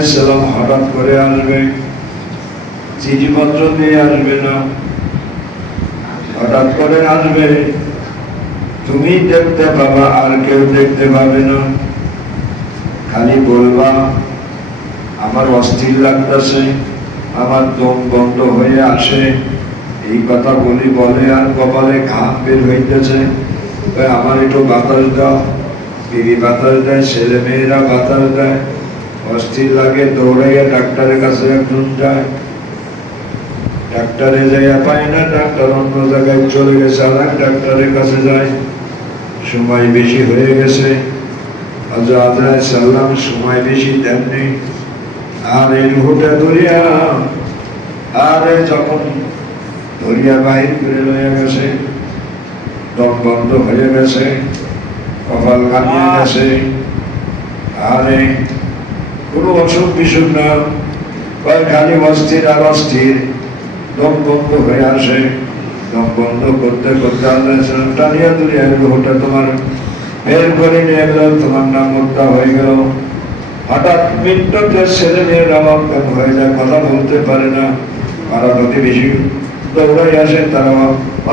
আলাইহিস সালাম হঠাৎ করে আসবে, চিঠিপত্র দিয়ে আসবে না, হঠাৎ করে আসবে, তুমি দেখতে পাবা আর কেউ দেখতে পাবে না। খালি বলবা আমার অস্থির লাগতেছে, আমার দম বন্ধ হয়ে আসে, এই কথা বলে আর কপালে ঘাম বের হইতেছে, আমার একটু বাতাস দাও। বিবি বাতাস দেয়, ছেলে মেয়েরা বাতাস দেয়, অস্থির লাগে, দৌড়াইয়া ডাক্তারের কাছে একজন যায়, ডাক্তারে যাইয়া পায় না, ডাক্তার অন্য জায়গায় চলে গেছে, আর এক ডাক্তারের কাছে যায়, সময় বেশি হয়ে গেছে, হযরত সাল্লাম সময় বেশি দেননি, আর এই রুহটা ধরিয়া আরে যখন ধরিয়া বাহির করে লইয়া গেছে, দম বন্ধ হয়ে গেছে, কপাল কামিয়ে গেছে, আরে কোনো অসুখ বিসুখ না, খালি অস্থির আর অস্থির, দম বন্ধ হয়ে আসে, দম বন্ধ করতে করতে আল্লাহ টানিয়া ধরিয়া রুহটা তোমার বের করে নিয়ে গেল, তোমার নাম মুক্তা হয়ে গেল। হঠাৎ মৃত্যুতে ছেলে মেয়েরা অজ্ঞান হয়ে যায়, কথা বলতে পারে না, পাড়া প্রতিবেশী দৌড়াই আসে, তারা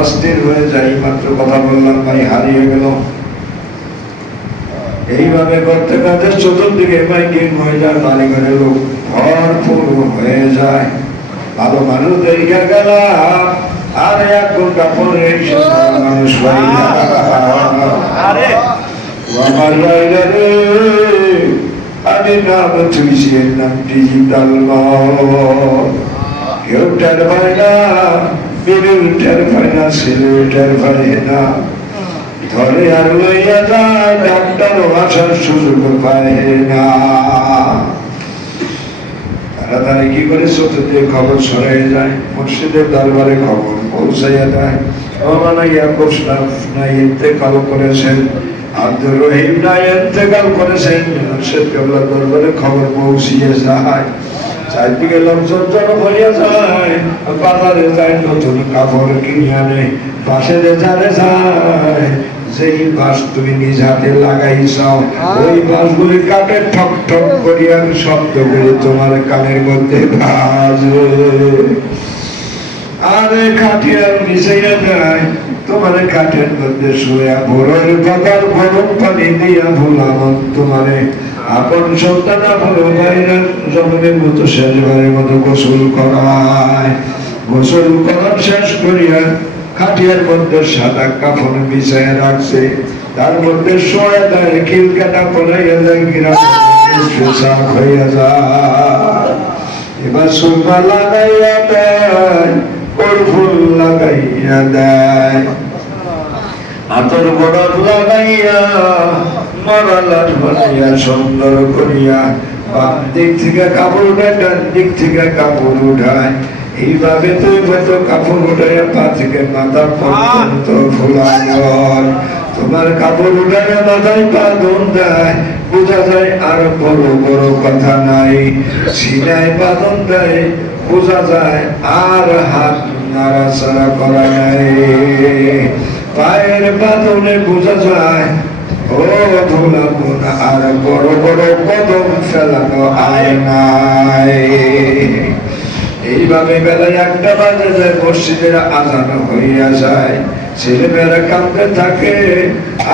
অস্থির হয়ে যায়, মাত্র কথা বললাম ভাই হারিয়ে গেল। এইভাবে করতে করতে চতুর্দিকে মাইকিং হয়ে যায়, বাড়িঘরের লোক ভরপুর হয়ে যায়, ভালো মানুষ দেখা গেল, আর এক কাপড়ে মানুষ আমার রে, আমি নাম তুইছি, নাম ডিজিটাল কেউ টের পায় না, বেরুল টের পায় না, ছেলে টের পায় না, ধরে আর লইয়া যায়, ডাক্তারও আসার সুযোগ পায় না। তাড়াতাড়ি কি করে চতুর্দিকে খবর ছড়াই যায়, মুর্শিদের দরবারে খবর পৌঁছাইয়া যায়, ইয়াকুব নাই ইন্তেকাল করেছেন, আব্দুর রহিম নাই ইন্তেকাল করেছেন, মুর্শিদ কেবলার দরবারে খবর পৌঁছিয়ে যায়, চারদিকে লোকজন জড়ো হইয়া যায়, বাজারে যায় নতুন কাপড় কিনে আনে, বাসের যারে যায়, যেই বাস তুমি নিজ হাতে লাগাইছাও, ওই বাসগুলি কাটে ঠক ঠক করিয়া শব্দ করে তোমার কানের মধ্যে বাজে, আরে খাটিয়ার মিশাইয়া যায়, তোমার কাঠের মধ্যে শুয়া ভোরের পাতার গরম পানি দিয়া ভোলাম তোমারে আপন সন্তান আপন ভাইরা জন্মের মতো শেষবারের মতো গোসল করায়, গোসল করার শেষ করিয়া খাটিয়ার মধ্যে সাদা কাফন বিছাইয়া রাখছে, তার মধ্যে শোয়া দেয়, খিলকাটা পড়াইয়া যায়, গ্রাম হইয়া যায়, এবার সুরমা লাগাইয়া দেয়, ফুল লাগাইয়া দেয়, আতর বড় লাগাইয়া, মরালার বানাইয়া সুন্দর করিয়া, বাম দিক থেকে কাপড় উঠায়, ডান দিক থেকে কাপড় উঠায়, এইভাবে তুই হয়তো কাপড় উঠাইয়া পা থেকে মাথা পর্যন্ত ফুলায়, তোমার কাপড় উঠাইয়া মাথায় পা ধন দেয়, বোঝা যায় আর বড় বড় কথা নাই, সিনায় বাঁধন দেয়, বোঝা যায় আর হাত নাড়াচাড়া করা নাই, পায়ের বাঁধনে বোঝা যায় ও ভোলাবো না আর বড় বড় কদম ফেলানো আয় নাই। এইভাবে বেলায় একটা বাজে যায়, মসজিদের আজান হইয়া যায়, ছেলেমেয়েরা কাঁদতে থাকে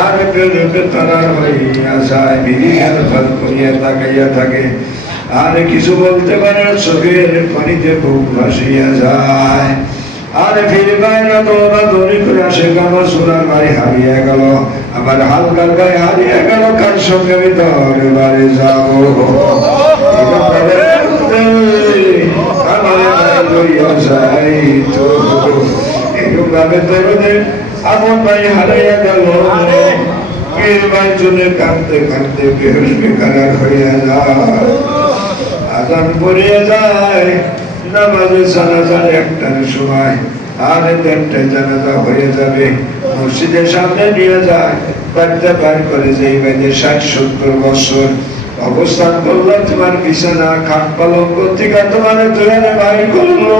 আর বেরোবে তারা হইয়া যায়, বিড়ি ফল করিয়া তাকাইয়া থাকে, আর কিছু বলতে পারে না, চোখের পানিতে বুক ভাসিয়া যায়, আর ফিরে বাইরা দৌড়া দৌড়ি করে আসে, আমার সোনার বাড়ি হারিয়ে গেল, আমার হালকার গায়ে হারিয়ে গেল, কার সঙ্গে আমি দরবারে যাবো, আমার ভাই হারাইয়া গেল, ভাই জন্য কাঁদতে কাঁদতে বেহুশ বেকার হইয়া যায়, আজান পড়িয়া যায়, নামাজে জানাজার একটার সময়, আর দেড়টায় জানাজা হয়ে যাবে, মসজিদের সামনে নিয়ে যায়, বাড়িতে বার করে যে এই বাইরে ৬০-৭০ বছর অবস্থান করলো, তোমার বিছানা খাট পালঙ্ক থেকে তোমার তুলে বাড়ি করলো,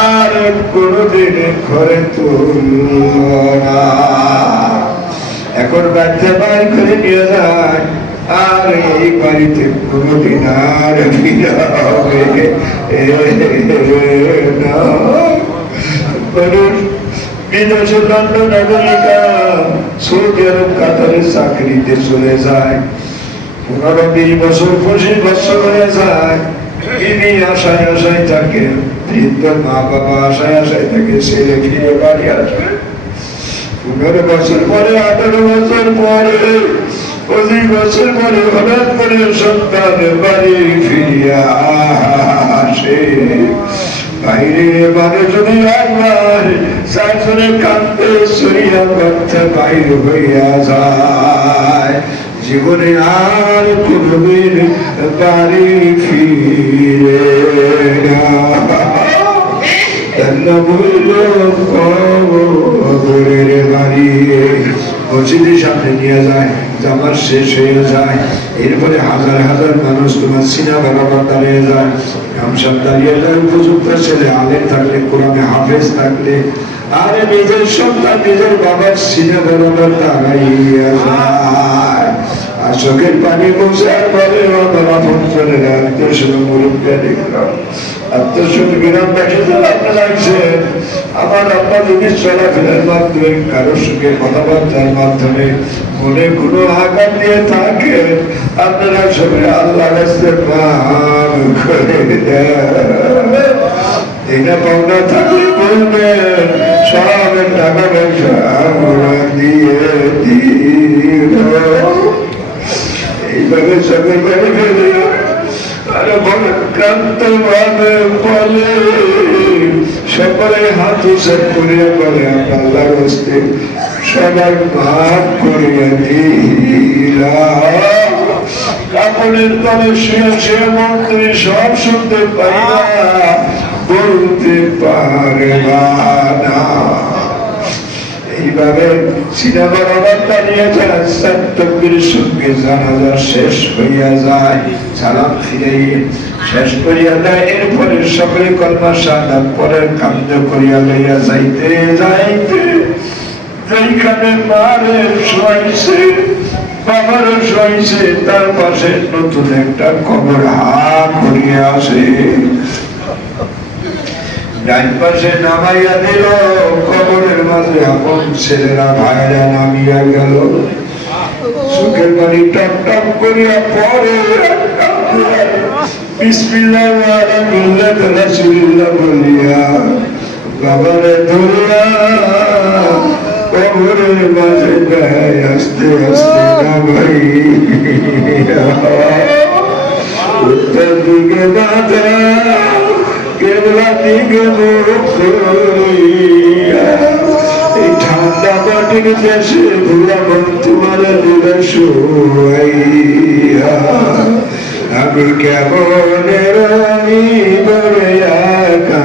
আর কোনদিন ঘরে তুললো না, এখন বাড়িতে বাড়ি করে নিয়ে যায়, আর এই বাড়িতে কোনোদিন আর ফিরা হবে না। মানুষ বিদেশে, লন্ডন, আমেরিকা, সৌদি আরব, কাতারে চাকরিতে চলে যায়, 15-20 বছর 25 বছর হয়ে যায়। বিবি আশায় আশায় থাকে, বৃদ্ধ মা বাবা আশায় আশায় থাকে ছেলে ফিরে বাড়ি আসবে। 15 বছর পরে, 18 বছর পরে, 25 বছর পরে হঠাৎ করে সন্তান বাড়ি ফিরিয়া আসে। বাইরে মানে যদি একবার চারজনে কাঁদতে সরিয়া করতে বাইর হইয়া যায়, জীবনে আর কোনদিন বাড়ি ফিরে না। মসজিদের সামনে নিয়ে যায়, জামাত শেষ হয়ে যায়, এরপরে হাজার হাজার মানুষ তোমার সিনা বরাবর দাঁড়িয়ে যায়, গামছার দাঁড়িয়ে যায়। উপযুক্ত ছেলে আলেম থাকলে, কোরআনে হাফেজ থাকলে, আরে নিজের সন্তান নিজের বাবার সিনা বরাবর দাঁড়াইয়া যায়। আর চোখের পানি বসে আর বলে আমার আপন চলে আত্মীয় মুরুব্বিয়া দেখলাম, আত্মীয় গ্রাম দেখে লাগছে আমার আব্বা যদি চলাফেরার মাধ্যমে, কারোর সঙ্গে কথাবার্তার মাধ্যমে মনে কোনো আঘাত দিয়ে থাকে, আপনারা সবাই আল্লাহ কাছে মাফ করে দেন। এটা পাওনা থাকলে বলবেন সব টাকা পয়সা আমরা দিয়ে দিই। এইভাবে সকল বাড়ি ফেলে আরো ক্রান্ত ভাবে বলে, সকলে হাত উৎসব করিয়া বলে আল্লাহ হস্তে সবাই মাফ করিয়া দিলাম। কাপড়ের তলে শুয়ে শুয়ে মন্ত্রী সব শুনতে পাইবা, বলতে পারবা না। এইভাবে সিনেমার অবস্থা নিয়ে তকবীর সঙ্গে জানাজা শেষ হইয়া যায়, সালাম ফিরাইয়ে শেষ করিয়া দেয়। এরপরে সকলে কলমা শাহাদাত পরের কান্দ করিয়া লইয়া যাইতে যাইতে যেইখানে মারে শোয়াইছে, বাবারও শোয়াইছে, তার পাশে নতুন একটা কবর হা করিয়া আসে। ডাইন পাশে নামাইয়া দিল, কবরের মাঝে আপন ছেলেরা ভাইরা নামিয়া গেল। চোখের পানি টপ টপ করিয়া পড়ে, বিসমিল্লাহ রাসূলুল্লাহ বলিয়া বাবারে ধরিয়া কবরের মাঝে দেয় আস্তে আস্তে নামাইয়া। উত্তর দিকে বাধা, কেবলা দিকে মুখ করিয়া, এই ঠান্ডা মাটির দেশে ভুলাম তোমার দিলে শুয়াইয়া। আমি কেমন বলে একা,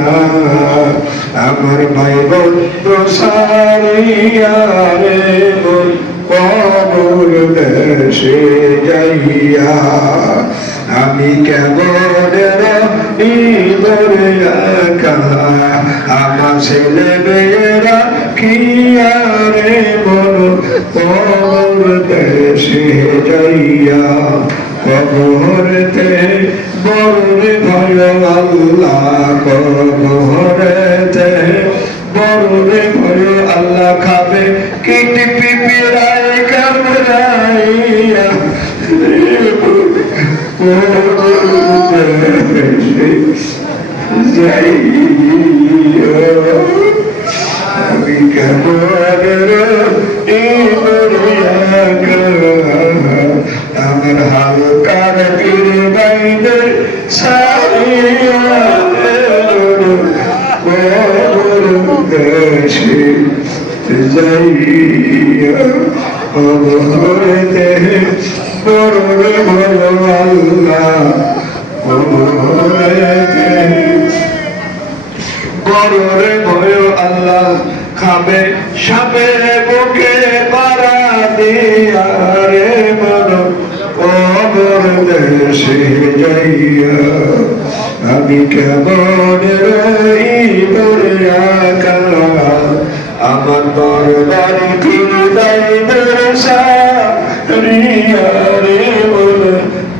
আমার ভাই বন্ধু সারিয়া রে মন কবর দেশে যাইয়া। আমি কেমন একা, আমার ছেলে মেয়েরা কি আরে মন কবর দেশে যাইয়া। কবরতে বড় ভয় আল্লাহ, কবরতে বড় ভয় আল্লাহ, খাবে কীট পিঁপড়ায় কামড়াইয়া। আমি কেমন আমার হালকার গিরে বাইরে সারিয়া দেশে যাইয়া। কবরতে বড় ভয় আল্লাহ, কবরতে বড় ভয় আল্লাহ, খাবে সাপে বুকে পারা দিয়া রে মন কবর দেশে যাইয়া। আমি কেমন একা, আমার দরবারি ফিরে যাইবে সারিয়া রে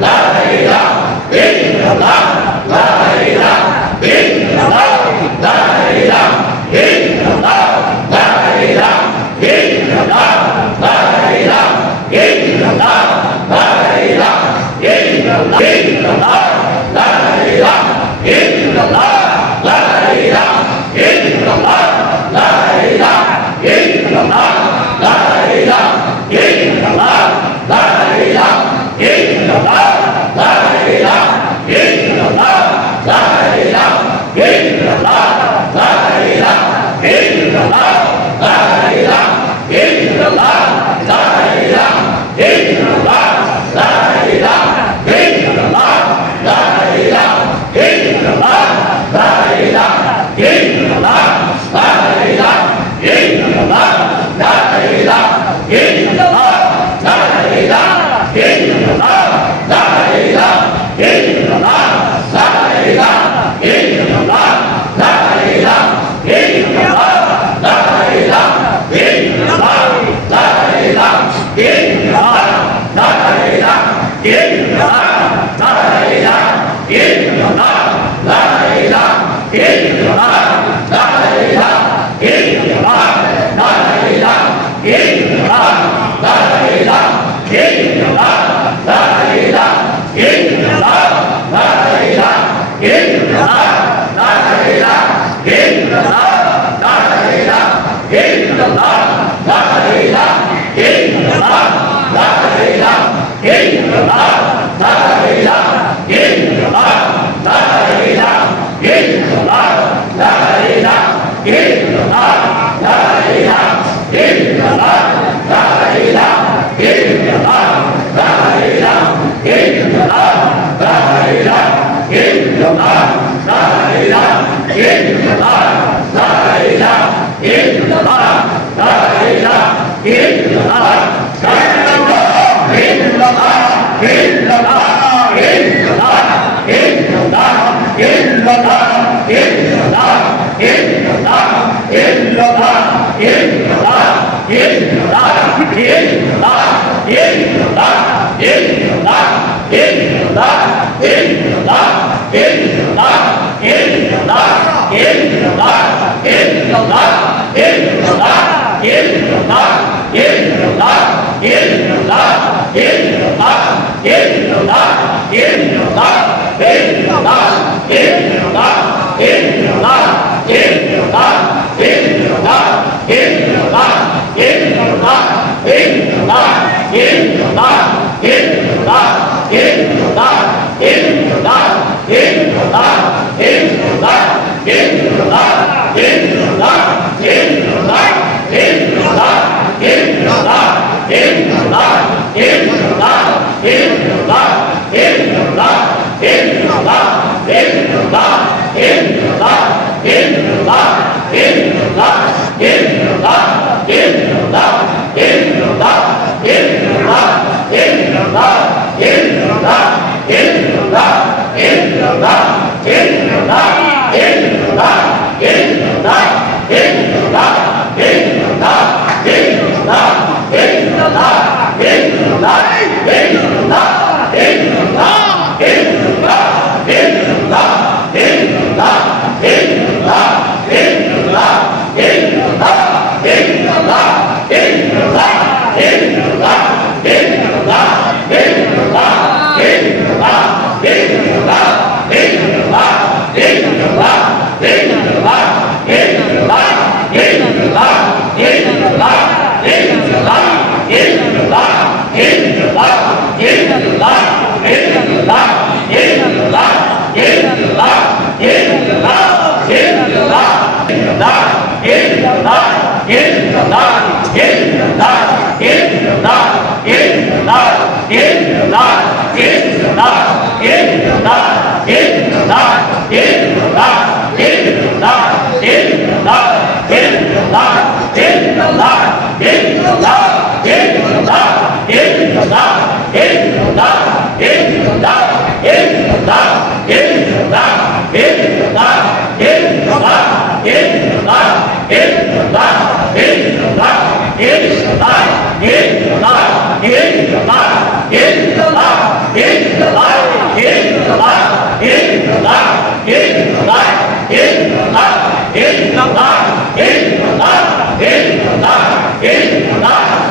La in the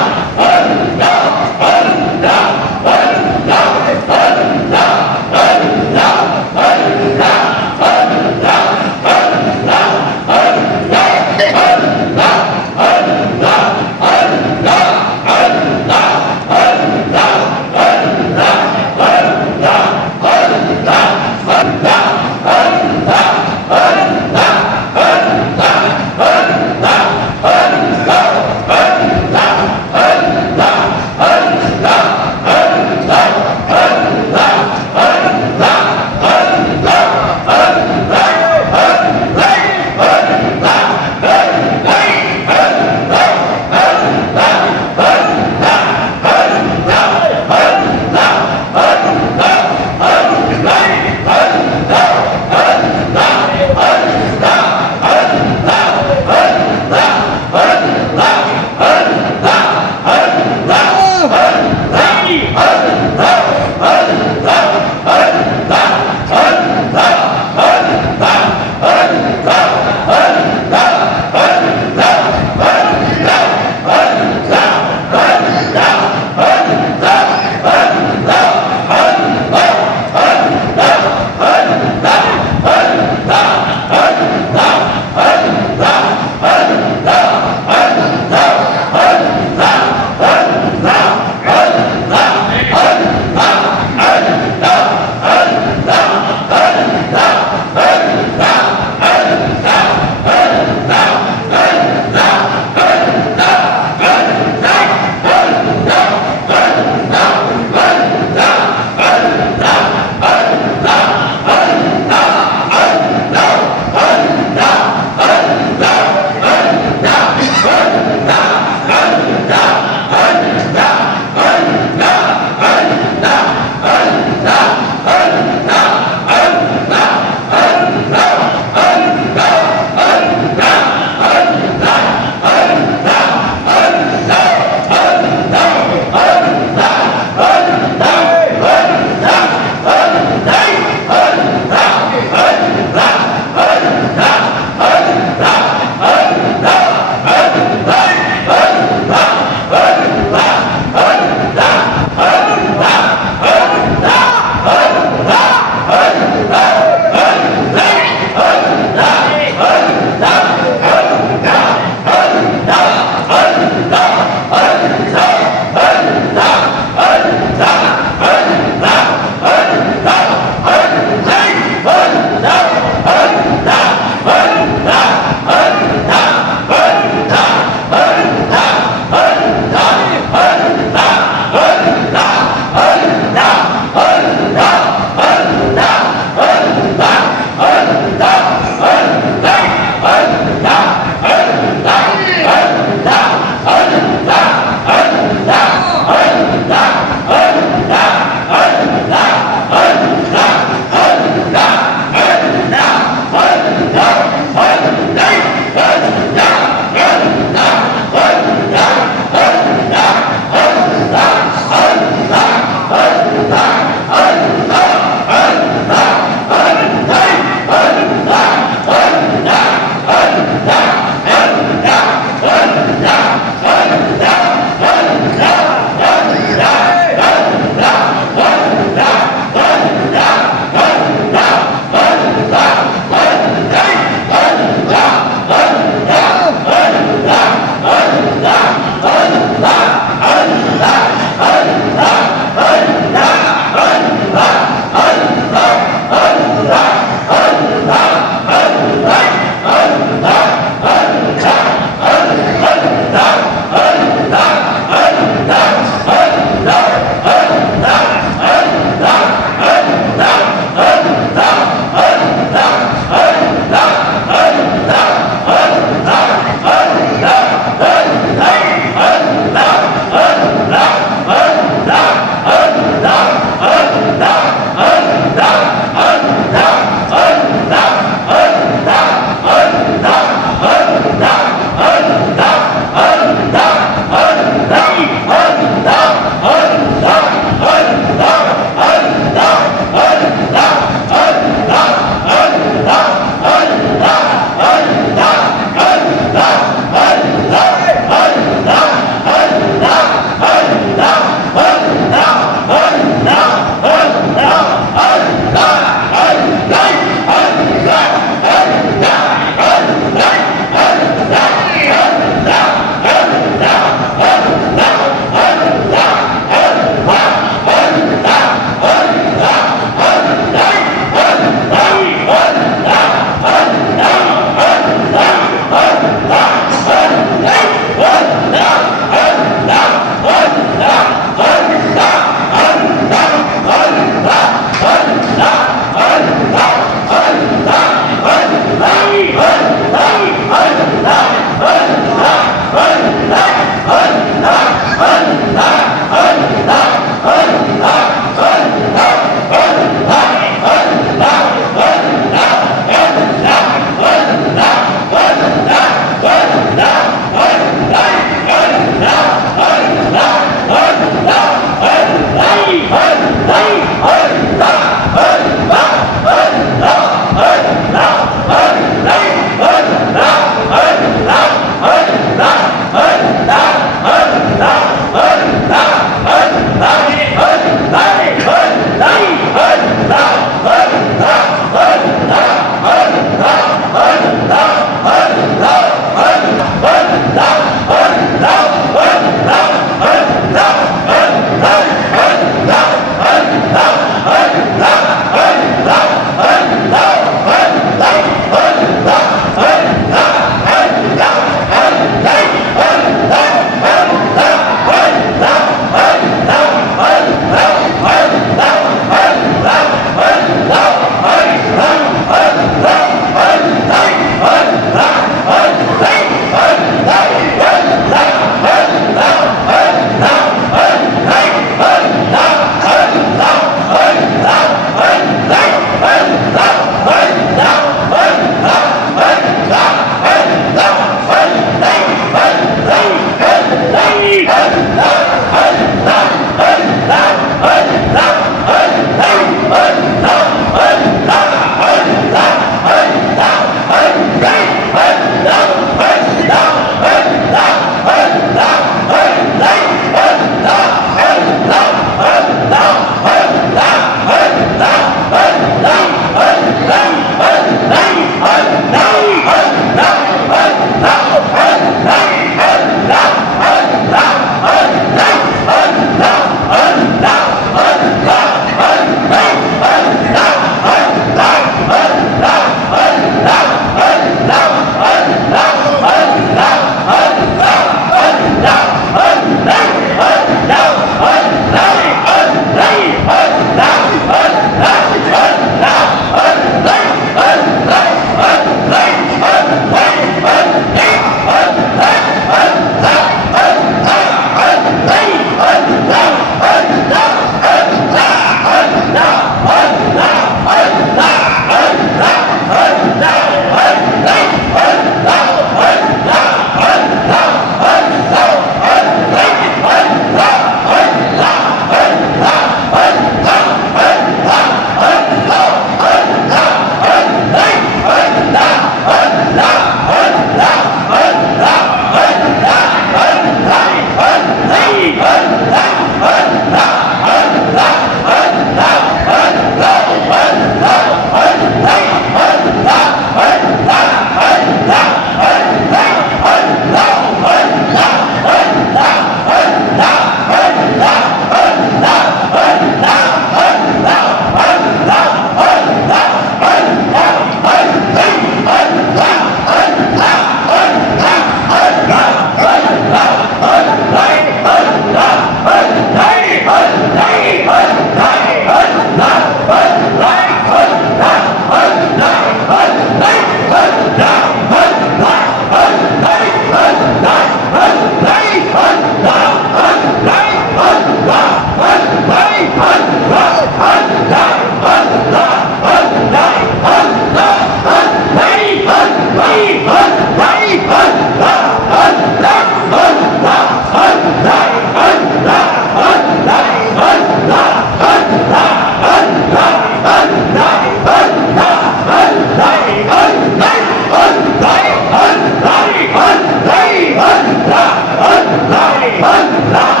Allah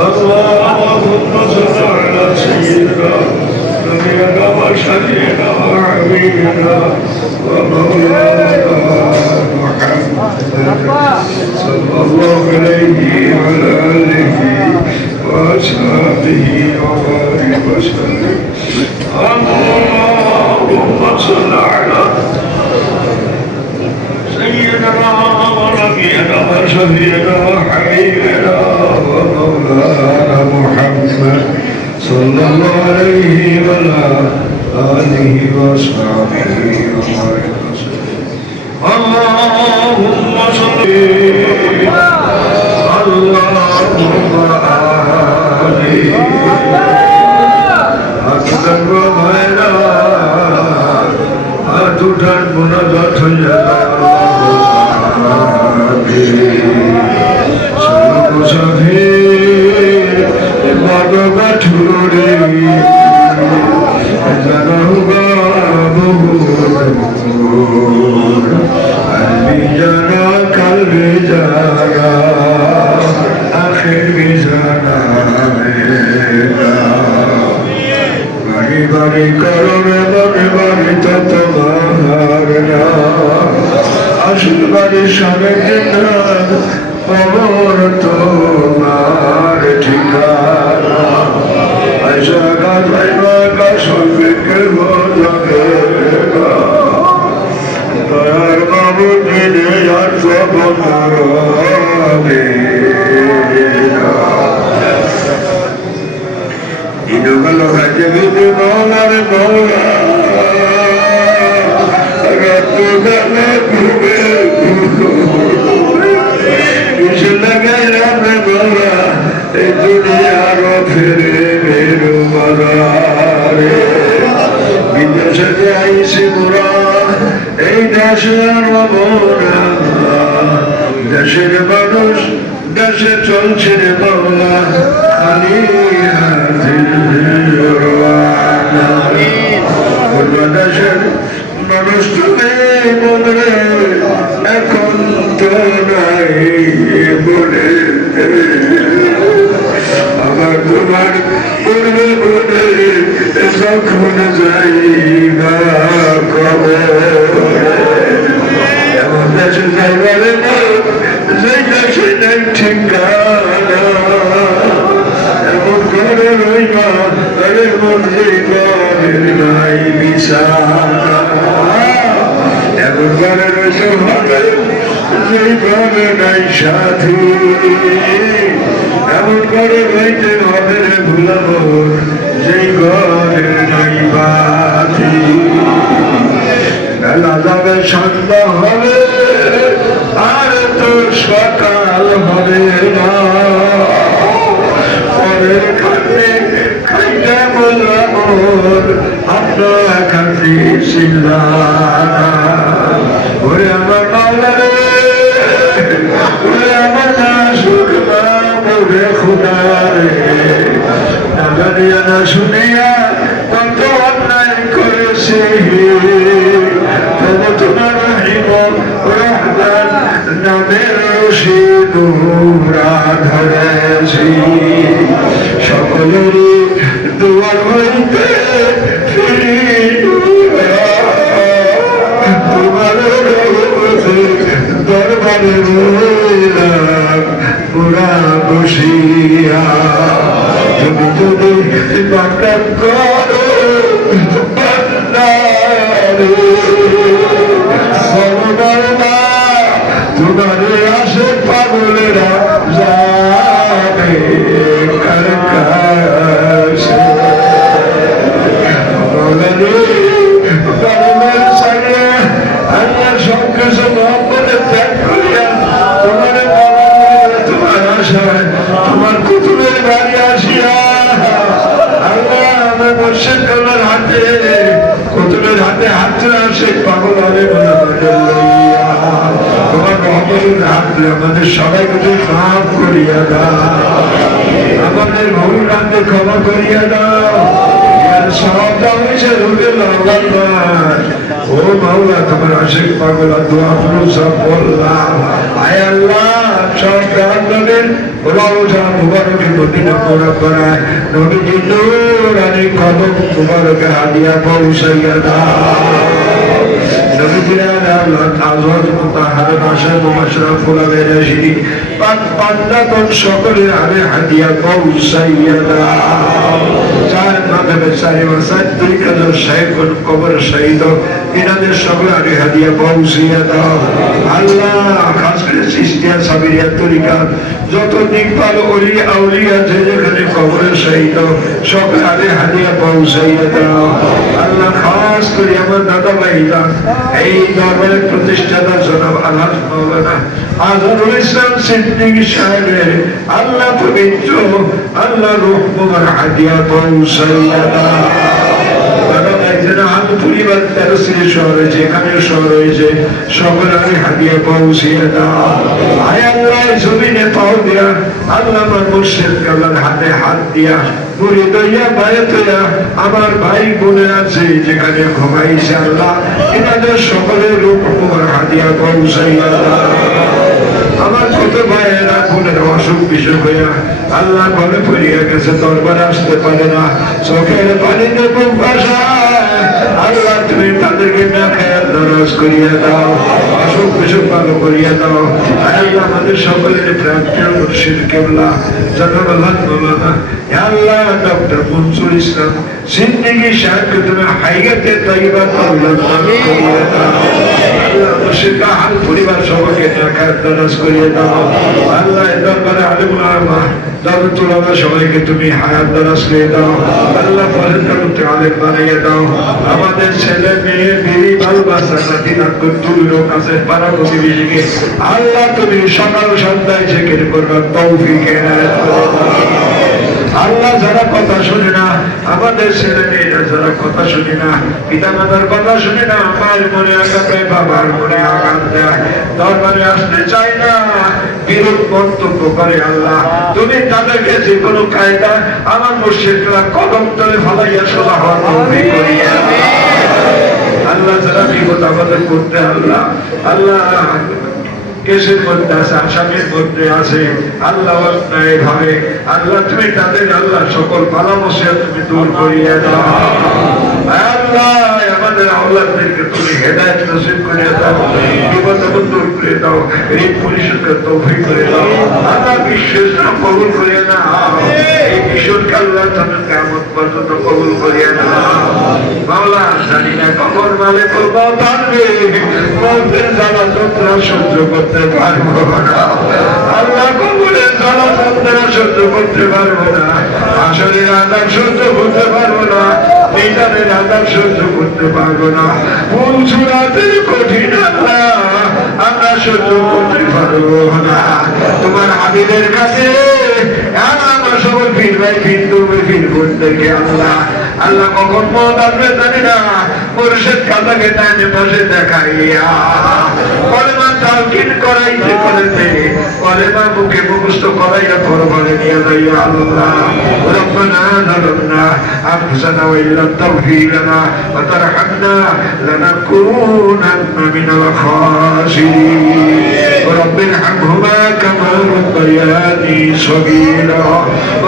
اللهم صل على سيدنا نبينا وشفيعنا وحبيبنا ومولانا محمد صلى الله عليه وعلى آله وأصحابه وبارك وسلم. اللهم صل على سيدنا ونبينا وشفيعنا وحبيبنا ومولانا محمد صلى الله عليه وعلى آله وصحبه وبارك وسلم. اللهم صل اللهم آله أكبر وغيرا أتوتر منادات يا Musafir, Ibadah Baturi, Janahuga Buhur, Al-Bijana Kal-Bijana, Akhir-Bijana Mega. Bari-bari karone, bari-bari tatamarna, Ashil-bari shanekina, খবর তোমার ঠিকানা আশা গাইবা কাশবে কেব জাগেগা দয়ার বাবু দিনে আর সব নারাবে ইনুগল রাজে বিদে মৌলার মৌলা রাত গেলে ঘুমে ঘুমো চলছে রে বাংলা খালি বাংলাদেশের মানুষ তুমি বলে এখন তো নাই বলে আবার তোমার বলবে বলে যখন যাইবা খবর এমন দেশে যাইবারে না যে দেশে নাই ঠিকানা এমন ঘরে রইবা এমন ঘরের নাই বিছানা এমন ঘরে রয়েছে হবে যে ঘরে নাই সাথী এমন ঘরে রইতে হবে রে ভুলাবো যে ঘরে নাই বাতি বেলা যাবে সন্ধ্যা হবে আর তো সকাল হবে না পরের খাতে খাইতে বললাম আপনারা খাতে ছিলা ওরে আমার মাওলা রে ওরে আমার না শুনবা মোরে খুদা রে না জানিয়া না শুনিয়া কত অন্যায় করেছে তবু তোমার রহিম রহমান নামের সিঁদুরা ধরেছি সকলের দুয়ার হইতে তোমার দরবারে পুরা বসিয়া তুমি যদি বাগান করো তোমার আসে পাগলেরা যাবে কার কাছে আল্লাহ সব কিছু মহব্বতে ত্যাগ করিয়া তোমার তোমার আশায় তোমার কুতুবের বাড়ি আসিয়া আল্লাহ আমার মুর্শিদ কলার হাতে কুতুবের হাতে হাত আসে পাগল হবে বলে তোমার মহব্বতের হাতে আমাদের সবাইকে মাফ করিয়া দাও আমাদের ভুল রাতে ক্ষমা করিয়া দাও সবটা হয়েছে ও মাওলা তোমার আশিক পাগলা দোয়া ফুল সব বললাম আয় আল্লাহ সব প্রান্তরের রওজা মুবারকে মদিনা পুরা করায় নবীজি নূরানি কদম মুবারকে হাদিয়া পৌঁছাইয়া দাও নবীজিরা আজওয়াজ মুতাহহারা আশরাফ মাশরাফুল আবেরাশিদি পান্ডাগণ সকলের আগে হাদিয়া পৌঁছাইয়া দাও চার মাধ্যমে চারি মাসাদ তরিকাদার সাহেবগণ কবর শহীদ এনাদের সকলের আগে হাদিয়া পৌঁছাইয়া দাও আল্লাহ খাস করে চিশতিয়া সাবিরিয়া তরিকা যত দিকপাল ওলিয়া আউলিয়া আছে যেখানে কবরের শহীদ সকলের আগে হাদিয়া পৌঁছাইয়া দাও আল্লাহ খাস করে আমার দাদা ভাইরা এই দরবারের প্রতিষ্ঠাতা জনাব আলহাজ মাওলানা আজহারুল ইসলাম সিদ্দিকী সাহেবের আল্লাহ পবিত্র আল্লাহ রূহ মুবারক হাদিয়া পৌঁছাইয়া দাও দাদা ভাইজানা আমি পরিবার 13 শহর হয়েছে এখানে শহর হয়েছে সকলের আগে হাদিয়া পৌঁছিয়ে দাও আয় আল্লাহ জমিনে পাও দিয়া আল্লাহ আমার মুর্শিদ কাবলার হাতে হাত দিয়া পুরি দইয়া বাইরে তোয়া আমার ভাই বোনে আছে যেখানে ঘুমাইছে আল্লাহ এনাদের সকলের রূপ মুবারক হাদিয়া পৌঁছাইয়া দাও আমার ছোট ভাইয়েরা বোনের অসুখ বিসুখ হইয়া আল্লাহ ঘরে পড়িয়া গেছে দরবারে আসতে পারে না চোখের পানিতে বুক ভাসায় আল্লাহ তুমি তাদেরকে না খেয়াল দরজ করিয়া দাও অসুখ বিসুখ ভালো করিয়া দাও আল্লাহ আমাদের সকলের প্রাপ্তির মুর্শিদ কেবলা জনাব আলহাজ মাওলানা আল্লাহ ডক্টর মনসুর ইসলাম সিদ্দিকী সাহেবকে তুমি হায়াতে তাইয়্যিবা কবুল করিয়া দাও আল্লাহ মুর্শিদ হাল পরিবার সবাইকে না খেয়াল দরজ করিয়া দাও আল্লাহ দরবারে আলেমুল উলামা দারুল উলামা সবাইকে তুমি হায়াত দরজ করে দাও আল্লাহ ফজলতে আলেম বানিয়ে দাও আমাদের ছেলে মেয়ে বিবি বাল বাচ্চা নাতিনা কুতুল কাছে পাড়া প্রতিবেশীকে আল্লাহ তুমি সকাল সন্ধ্যায় জিকির করবার তৌফিক এনায়েত করো আল্লাহ যারা কথা শুনে না আমাদের ছেলে মেয়েরা যারা কথা শুনে না পিতা মাতার কথা শুনে না আমার মনে আঘাত দেয় বাবার মনে আঘাত দেয় দরবারে আসতে চাই না বিরোধ মন্তব্য করে আল্লাহ, তুমি তাদেরকে যে কোনো কায়দা আমার মুর্শিদরা কদম তলে ফালাইয়া সোজা হওয়ার তৌফিক করিয়া আল্লাহ। যারা বিপদ আমাদের করতে আল্লাহ, আল্লাহ কেসের মধ্যে আছে, আসামের মধ্যে আছে আল্লাহ, অন্যায় ভাবে আল্লাহ তুমি তাদের আল্লাহ সকল বালা মুসিবত তুমি দূর করিয়া দাও আল্লাহ। আমাদের আওলাদদেরকে তুমি হেদায়েত নসিব করে দাও, বিপদ আপদ দূর করে দাও, ঋণ পরিশোধের তৌফিক করে দাও আল্লাহ। বিশ্বের জন্য কবুল করিয়া নাও, এই কিশোরকে আল্লাহ তাদের কিয়ামত পর্যন্ত কবুল করিয়া নাও মাওলা। জানি না কখন মালে করবো পারবে, মৌতের জ্বালা যন্ত্রণা সহ্য করতে পারবো না আল্লাহ, কবরের জ্বালা যন্ত্রণা সহ্য করতে পারবো না, আসরের আযাব সহ্য করতে পারবো না, মিজানের আযাব সহ্য করতে পারবো না, ফুল সুরাতের কঠিন আল্লাহ আমরা সহ্য করতে পারবো না। তোমার হাবিবের কাছে আমরা সবাই ফিরবাই ফির করতে গিয়ে আল্লাহ, আল্লাহ কখন মত আসবে জানি না, মুর্শিদ খাতাকে ডাইনে পাশে দেখাইয়া কলেমা তালকিন করাইতে করেছে, কলেমা মুখে মুখস্থ করাইয়া পরবারে নিয়ে যাইয়া আল্লাহ। রব্বানা যালামনা আনফুসানা ওয়া ইল্লাম তাগফির লানা ওয়া তারহামনা লানাকুনান্না মিনাল খাসিরিন। রব্বিরহামহুমা কামা রাব্বায়ানি সগীরা,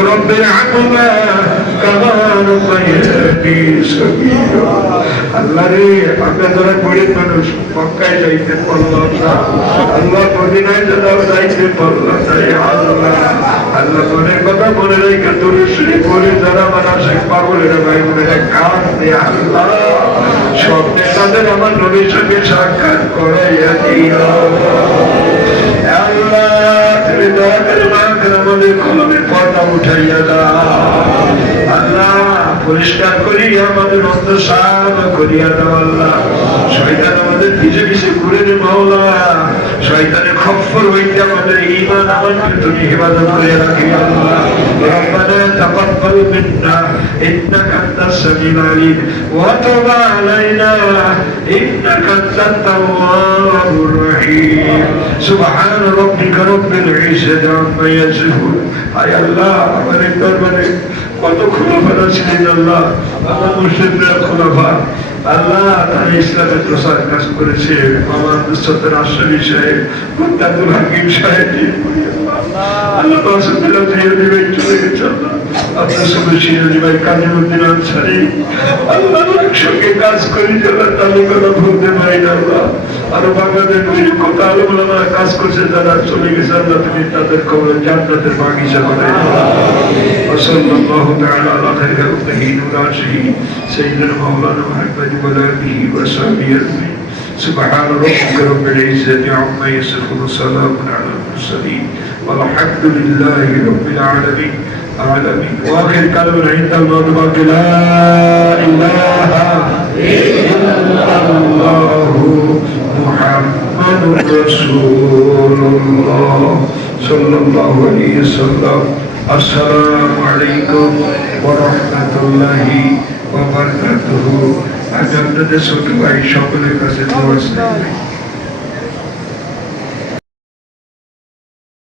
রব্বিরহামহুমা কামা রাব্বায়ানি সগীরা। আল্লাহ রে, আমরা যারা গরিব মানুষ মক্কায় যাইতে পারলাম না আল্লাহ, মদিনায় যাইতে পারলাম না আল্লাহ, আল্লাহ মনের কথা মনে রেখে দরুদ শরীফ পড়ে যারা মানসিক পাগলেরা ভাই বোনেরা কাঁদে আল্লাহ, স্বপ্নে তাদের আমার নবীর সঙ্গে সাক্ষাৎ করাইয়া দিও আল্লাহ। তুমি দয়া করে আমাদের কলমের পর্দা উঠাইয়া দাও আল্লাহ, পরিষ্কার করিয়া আমাদের অন্তর সাফ করিয়া দাও আল্লাহ। শয়তান আমাদের পিছে পিছে ঘুরে রে মাওলা, শয়তানের খপ্পর হইতে আমাদের ঈমান আমানকে তুমি হেফাজত করে রাখি আল্লাহ। রব্বানা তাকাব্বাল মিন্না ইন্নাকা আনতাস সামিউল আলিম ওয়া তুব আলাইনা ইন্নাকা আনতাত তাওয়াবুর রহিম। সুবহান রাব্বিকা রাব্বিল ইজ্জাতি আম্মা ইয়াসিফুন। আয় আল্লাহ, আমাদের দরবারে কত খোলাফারা ছিলেন আল্লাহ, আমার মুর্শিদরা খোলাফা আল্লাহ, তারা ইসলামের প্রসার কাজ করেছে। আমার মুস্তাফার আশরাফি সাহেব, মুত্তাকুল হাকিম সাহেব আল্লাহ বাসুদেলা জিয়াদি ভাই চলে গেছে আল্লাহ, আপনার সঙ্গে সিরাজি ভাই কাজীউদ্দিন আনসারী আল্লাহ একসঙ্গে কাজ করি যারা তাদের কথা ভুলতে পারি না আল্লাহ। আরো বাংলাদেশ কত আলম ওলামারা কাজ করছে, যারা চলে গেছে আল্লাহ তুমি তাদের কবরে জান্নাতের বাগিচা বানাই দাও। ওয়াসাল্লাল্লাহু তাআলা আলা খায়রি খালকিহি নূরাশিহি সাইয়্যিদিনা মাওলানা মুহাম্মাদিন ওয়া আলিহি ওয়া সাহবিহি আজমাইন। سبحان ربك رب العزة عما يصفون وسلام على المرسلين والحمد لله رب العالمين آمين. وآخر كلمة عند الموت لا إله إلا الله محمد رسول الله صلى الله عليه وسلم. السلام عليكم ورحمة الله وبركاته. আজ আপনাদের ছোট ভাই সকলের কাছে দোয়া চাই।